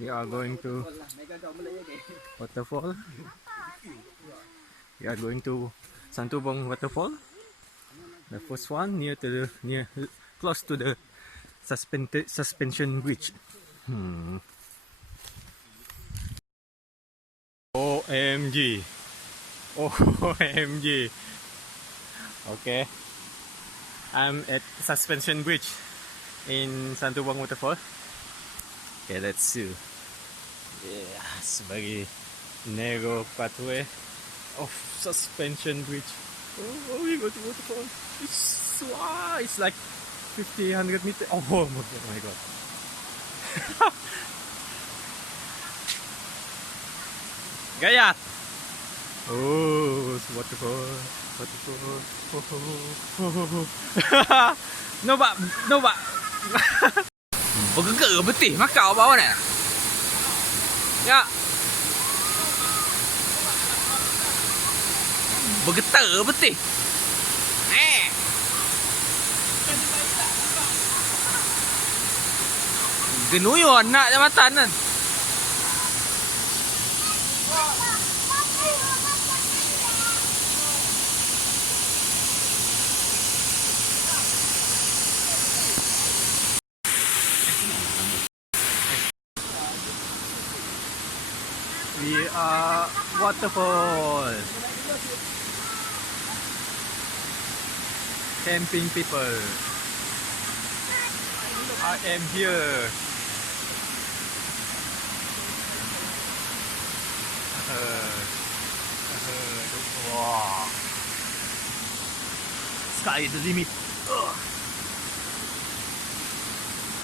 We are going to Waterfall. We are going to Santubong Waterfall. The first one close to the suspension bridge. OMG. OMG. Okay. I'm at suspension bridge in Santubong Waterfall. Okay, let's see. Yeah, it's very narrow pathway of suspension bridge. Oh, we go to waterfall. It's like 100 meters. Oh my god. Gayat! Oh, it's waterfall. No ba? Bergerak betul makau bawah ni. Ya. Bergetar betul. Genuyon nak jambatan kan. We are Waterfall. Camping people. I am here. Wow. Sky is the limit.